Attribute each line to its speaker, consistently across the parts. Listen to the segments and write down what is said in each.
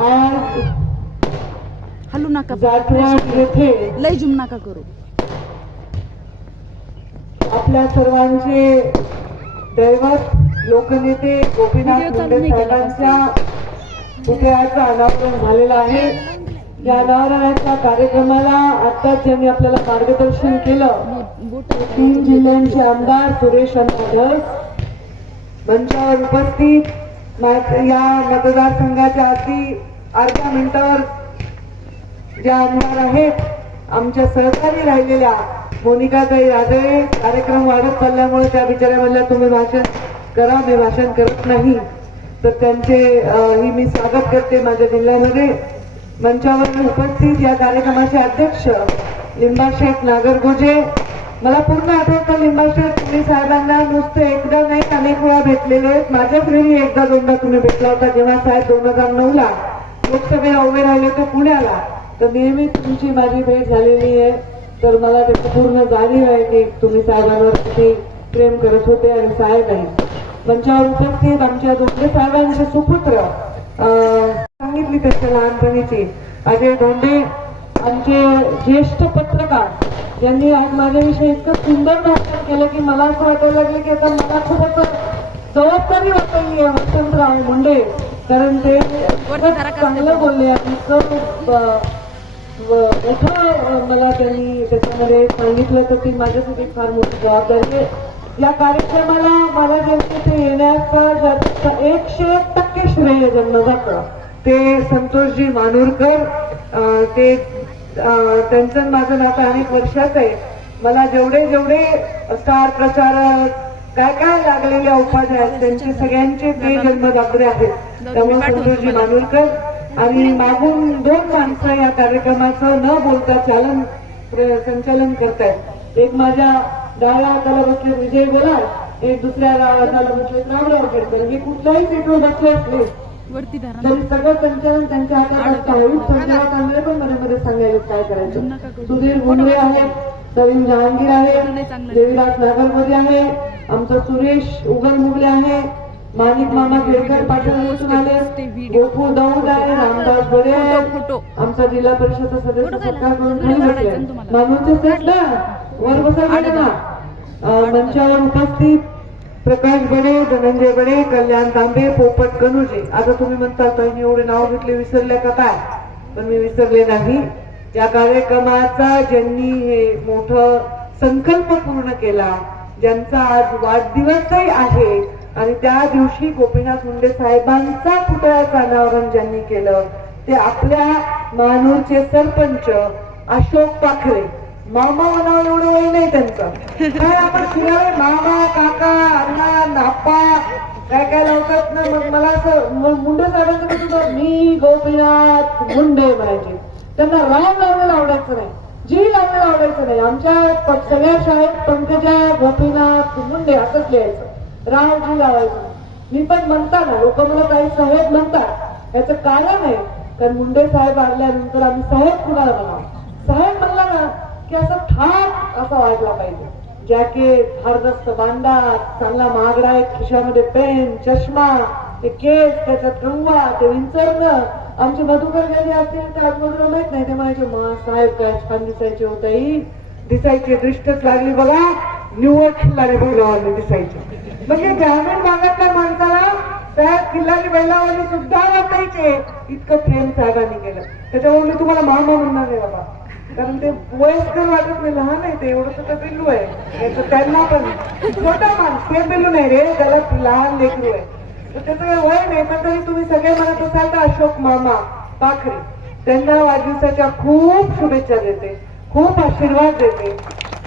Speaker 1: आज
Speaker 2: हलू नका.
Speaker 1: जाटवाड येथे
Speaker 2: लय जुम नका करू.
Speaker 1: आपल्या सर्वांचे दैवत लोकनेते गोपीनाथ मुंडे साहेबांच्या पुतळ्याचं अनावरण झालेलं आहे. या अनावरणाच्या कार्यक्रमाला आत्ताच ज्यांनी आपल्याला मार्गदर्शन केलं तीन जिल्ह्यांचे आमदार सुरेश अण्णा धस. मंचावर उपस्थित या मतदारसंघाच्या अगदी अर्ध्या मिनिटावर ज्या आमदार आहेत आमच्या सहकारी राहिलेल्या मोनिकाताई राधळे कार्यक्रम वाढत चालल्यामुळे त्या बिचाऱ्या म्हणल्या तुम्ही भाषण करा मी भाषण करत नाही. तर त्यांचे ही मी स्वागत करते माझ्या जिल्ह्यामध्ये. मंचावर उपस्थित या कार्यक्रमाचे अध्यक्ष लिंबाशेठ नागरगोजे. मला पूर्ण आठवतं लिंबाशेठ तुम्ही साहेबांना नुसतं एकदा नाही अनेक वेळा भेटलेले आहेत. माझ्या फ्रेंड एकदा दोनदा तुम्ही भेटला होता जेव्हा साहेब दोन हजार नऊ ला लोकसभेला उभे राहिले तर पुण्याला तर नेहमी तुमची माझी भेट झालेली आहे. तर मला त्याची पूर्ण जाणीव आहे की तुम्ही साहेबांवर किती प्रेम करत होते आणि साहेब आहे मंचावर उपस्थित आमच्या दोघे साहेबांचे सुपुत्र सांगितली त्यांच्या लहानपणीची. अजय धोंडे आमचे ज्येष्ठ पत्रकार यांनी आज माझ्याविषयी इतकं सुंदर भाषण केलं की मला असं वाटायला लागलं की आता मला खूपच जबाबदारी वाटली वसंतराव मुंडे. कारण ते चांगलं बोलले आणि मोठं मला त्यांनी त्याच्यामध्ये सांगितलं तर ती माझ्यासाठी फार मोठी जबाबदारी आहे. या कार्यक्रमाला मला ज्यांचे ते येण्याचा एकशे टक्के श्रेय जन्म जातं ते संतोषजी मानूरकर ते त्यांचं माझं नातं अनेक वर्षाचं आहे. मला जेवढे जेवढे स्टार प्रचारक काय काय लागलेल्या उपाध्या आहेत त्यांचे सगळ्यांचे ते जन्मदात्रे आहेत त्यामुळे संतोषजी मानूरकर आणि मागून दोन माणसं या कार्यक्रमाचं न बोलता चालन संचालन करतायत. एक माझ्या डाव्या हाताला बसले विजय बोलार एक दुसऱ्या हाताला बसले रामराव खेडकर हे कुठल्याही सीटवर बसले असले तरी सगळं संचालन त्यांच्या हातात असतं संचालक चांगले पण मध्ये मध्ये सांगायला काय करायचं? सुधीर गुंडे आहेत नवीन जहांगीर आहे देवीदास नागरमध्ये आहे आमचा सुरेश उगल मुगले आहे. माणिक मामा केळकर पाटील आले. गोपू दौद आहे. रामदास
Speaker 2: फोटो
Speaker 1: आमचा जिल्हा परिषद सदस्य सत्कार करून खाली बसले. मानवचे सेट ना वर बसा मंचावर उपस्थित प्रकाश बडे धनंजय बडे कल्याण तांबे पोपट कनुजे. आता तुम्ही म्हणता ताईने एवढे नाव घेतले विसरले का काय? पण मी विसरले नाही. या कार्यक्रमाचा ज्यांनी हे मोठं संकल्प पूर्ण केला ज्यांचा आज वाढदिवसही आहे. आणि त्या दिवशी गोपीनाथ मुंडे साहेबांचा पुतळ्याचं अनावरण ज्यांनी केलं ते आपल्या मानूरचे सरपंच अशोक पाखरे. मामा म्हणावं एवढं वय नाही त्यांचं. काय आपण फिरावे? मामा काका अण्णा नाप्पा काय काय लावतात ना? मग मला असं मुंडे साहेबांचं कसं मी गोपीनाथ मुंडे म्हणायचे. त्यांना राम लावलेलं आवडायचं लावलेलं नाही आमच्या सगळ्या शाळेत पंकजा गोपीनाथ मुंडे असंच लिहायचं. रावजी लावायचं. मी पण म्हणताना लोक मला काही साहेब म्हणतात. याचं कारण आहे कारण मुंडे साहेब आल्यानंतर आम्ही साहेब कुणाला म्हणावं? साहेब म्हणला ना की असं ठाक असा वाटला पाहिजे. जॅकेट हरदस्त बांधा चांगला महागडा एक खिशामध्ये पेन चष्मा ते केस त्याच्यात कंगवा ते विंचरणं आमचे मधुकर गेले असतील तर आजूबाजूला माहीत नाही ते म्हणायचे मा साहेब काय छान दिसायचे होते दिसायचे दृष्टच लागली बघा. निवड खिल्लारी बैलावाली दिसायचे. म्हणजे ग्रामीण भागातल्या माणसाला त्या खिल्लारी बैलावाली सुद्धा वाटायचे. इतकं प्रेम साहेबांनी केलं. त्याच्यामुळे मी तुम्हाला मामा म्हणणार नाही बाबा. कारण ते वयस्कर वाटत नाही लहान आहे ते. एवढं तर पिल्लू आहे. त्यांना पण छोटा माणूस. ते पिल्लू नाही रे. त्याला लहान लेकरू आहे. त्याचं काही वय नाही पण तरी तुम्ही सगळे म्हणत असाल तर अशोक मामा पाखरे त्यांना वाढदिवसाच्या खूप शुभेच्छा देते खूप आशीर्वाद देते.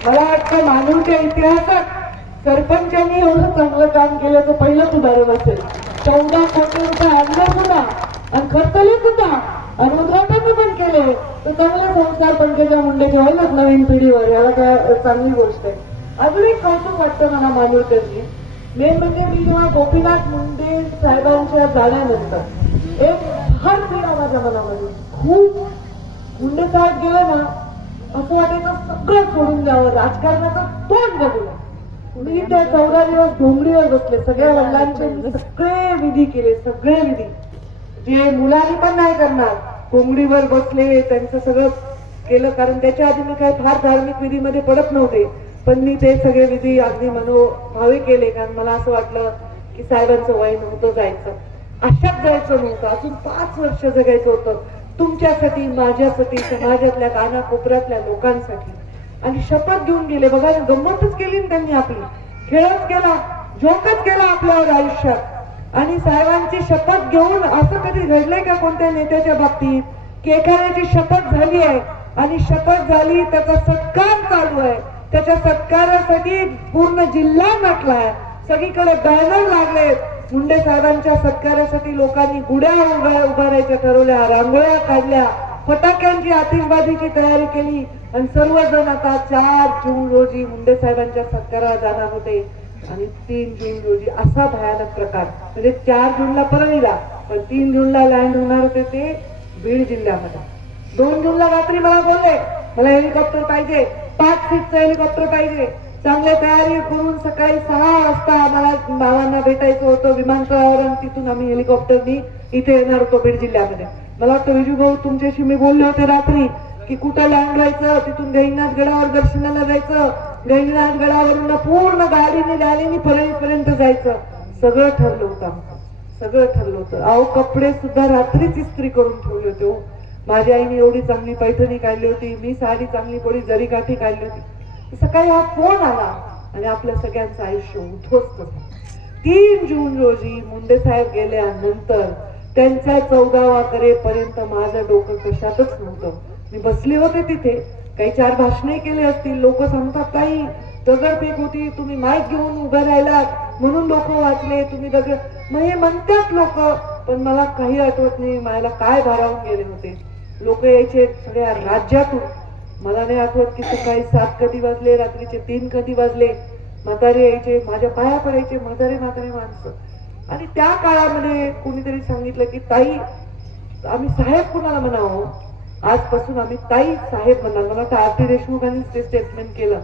Speaker 1: मला वाटतं मानूरच्या इतिहासात सरपंचांनी एवढं चांगलं काम केल्याचं पहिलंच उदाहरण असेल. चौदा कोटी रुपये आणलं सुद्धा आणि खर्चले सुद्धा आणि उद्घाटन पण केले. तर चांगले संस्कार पंकजा मुंडेचे व्हायलाच नवीन पिढीवर. याला काय चांगली गोष्ट आहे. अजून एक कौतुक वाटतं मला मानूरकरची मेन म्हणजे मी जेव्हा गोपीनाथ मुंडे साहेबांच्या जाण्यानंतर एक फार पीडा माझ्या मनामध्ये खूप मुंडे साहेब गेले ना असं वाटायचं सगळं सोडून द्यावं राजकारणाचं तोंड बघूया मी त्या चौदा दिवस डोंगरीवर बसले सगळ्या वडिलांचे सगळे विधी केले सगळे विधी. जे मुलांनी पण नाही करणार कोंबडीवर बसले त्यांचं सगळं केलं कारण त्याच्या आधी मी काय फार धार्मिक विधीमध्ये पडत नव्हते. पण मी ते सगळे विधी अगदी मनोभावे केले कारण मला असं वाटलं की साहेबांचं वय नव्हतं जायचं. अशात जायचं नव्हतं. अजून पाच वर्ष जगायचं होतं. तुमच्यासाठी माझ्यासाठी समाजातल्या कानाकोपऱ्यातल्या लोकांसाठी. आणि शपथ घेऊन गेले. बघा गंमतच केली ना त्यांनी आपली. खेळच केला जोकच केला आपल्यावर आयुष्यात. आणि साहेबांची शपथ घेऊन असं कधी घडलंय का कोणत्या नेत्याच्या बाबतीत? की एखाद्याची शपथ झाली आहे आणि शपथ झाली त्याचा सत्कार चालू आहे. त्याच्या सत्कारासाठी पूर्ण जिल्हा नटलाय सगळीकडे बॅनर लागले. मुंडे साहेबांच्या सत्कारासाठी लोकांनी गुड्या उभ्या उभारायच्या ठरवल्या रांगोळ्या काढल्या फटाक्यांची आतिषबाजीची तयारी केली आणि सर्वजण आता चार जून रोजी मुंडे साहेबांच्या सत्काराला जाणार होते. आणि तीन जून रोजी असा भयानक प्रकार. म्हणजे चार जूनला परळीला पण तीन जूनला लँड होणार होते ते बीड जिल्ह्यामध्ये. दोन जूनला रात्री मला बोलले मला हेलिकॉप्टर पाहिजे. पाच सीटचं हेलिकॉप्टर पाहिजे चांगल्या तयारी करून सकाळी सहा वाजता आम्हाला बाबांना भेटायचं होतं. विमानतळावर आणि तिथून आम्ही हेलिकॉप्टरनी इथे येणार होतो बीड जिल्ह्यामध्ये. मला वाटतं विजू भाऊ तुमच्याशी मी बोलले होते रात्री की कुठं लँड व्हायचं तिथून गैनाथ गडावर दर्शनाला जायचं. गैनाथ गडावरून पूर्ण गाडीने गाडीने पर्यंत जायचं. सगळं ठरलं होतं सगळं ठरलं होतं. अहो कपडे सुद्धा रात्रीच इस्त्री करून ठेवले होते हो. माझ्या आईने एवढी चांगली पैठणी काढली होती मी साडी चांगली पोळी जरी काठी काढली होती. सकाळी हा फोन आला आणि आपल्या सगळ्यांचं आयुष्य उद्ध्वस्त झालं. तीन जून रोजी मुंडे साहेब गेल्यानंतर त्यांच्या चौदावा करेपर्यंत माझं डोकं कशातच नव्हतं. मी बसले होते तिथे. काही चार भाषणे केले असतील. लोक सांगतात काही दगडफेक होती. तुम्ही माईक घेऊन उभे राहिलात. म्हणून लोक वाचले. तुम्ही दगड मग हे म्हणतात लोक पण मला काही आठवत नाही. मला काय भारावून गेले होते. लोक यायचे सगळ्या राज्यातून. मला नाही आठवत की सकाळी सात कधी वाजले रात्रीचे तीन कधी वाजले. म्हातारे यायचे माझ्या पाया पडायचे म्हातारे म्हातारे माणसं. आणि त्या काळामध्ये कोणीतरी सांगितलं की ताई आम्ही साहेब कुणाला म्हणावं हो? आजपासून आम्ही ताई साहेब म्हणाल. मला तर आरती देशमुखांनीच ते स्टेटमेंट केलं.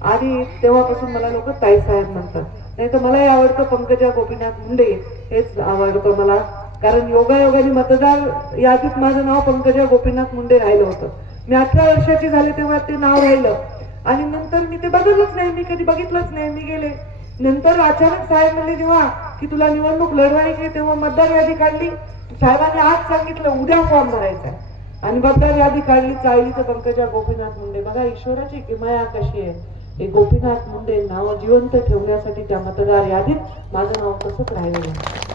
Speaker 1: आणि तेव्हापासून मला लोक ताई साहेब म्हणतात. नाही तर मलाही आवडतं पंकजा गोपीनाथ मुंडे. हेच आवडतं मला. कारण योगायोगाने मतदार यादीत माझं नाव पंकजा गोपीनाथ मुंडे राहिलं होतं. मी अठरा वर्षाची झाले तेव्हा ते नाव राहिलं. आणि नंतर मी ते बदललंच नाही. मी कधी बघितलंच नाही. मी गेले. नंतर अचानक साहेब म्हणले जेव्हा की तुला निवडणूक लढवायची आहे, तेव्हा मतदार यादी काढली. साहेबांनी आज सांगितलं उद्या फॉर्म भरायचा आहे. आणि मतदार यादी काढली चाळली तर पंकजा गोपीनाथ मुंडे. बघा ईश्वराची किमया कशी आहे. हे गोपीनाथ मुंडे नाव जिवंत ठेवण्यासाठी त्या मतदार यादीत माझं नाव तसंच राहिलेलं आहे.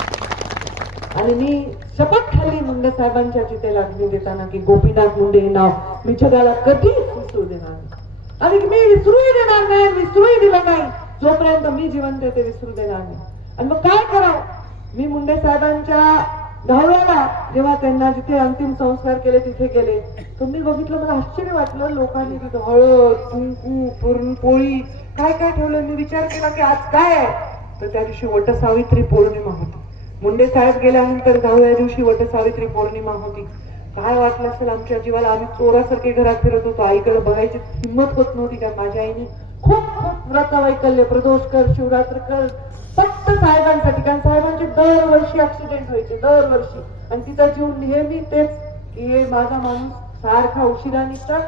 Speaker 1: आणि मी शपथ खाल्ली मुंडे साहेबांच्या जिथे लागली देताना की गोपीनाथ मुंडे हे नाव मी जगाला कधीच विसरू देणार आणि मी विसरूही देणार नाही विसरूही दिलं नाही. जोपर्यंत मी जिवंत ते विसरू देणार नाही. आणि मग काय करावं? मी मुंडे साहेबांच्या दहाव्याला जेव्हा त्यांना जिथे अंतिम संस्कार केले तिथे गेले. तर मी बघितलं मला आश्चर्य वाटलं. लोकांनी तिथं हळद कुंकू पुरणपोळी काय काय ठेवलं? मी विचार केला की आज काय आहे? तर त्या दिवशी वटसावित्री पौर्णिमा होती. मुंडे साहेब गेल्यानंतर दहाव्या दिवशी वटसावित्री पौर्णिमा होती. काय वाटलं असेल आमच्या जीवाला? आम्ही चोरासारखे घरात फिरत होतो. आईकडे बघायची हिंमत होत नव्हती कारण माझ्या आईने. खूप खूप व्रत वैकल्य शिवरात्र कर. फक्त साहेबांसाठी कारण साहेबांचे दरवर्षी ऍक्सिडेंट व्हायचे दरवर्षी. आणि तिचा जीव नेहमी तेच हे माझा माणूस सारखा उशिरा निघतात.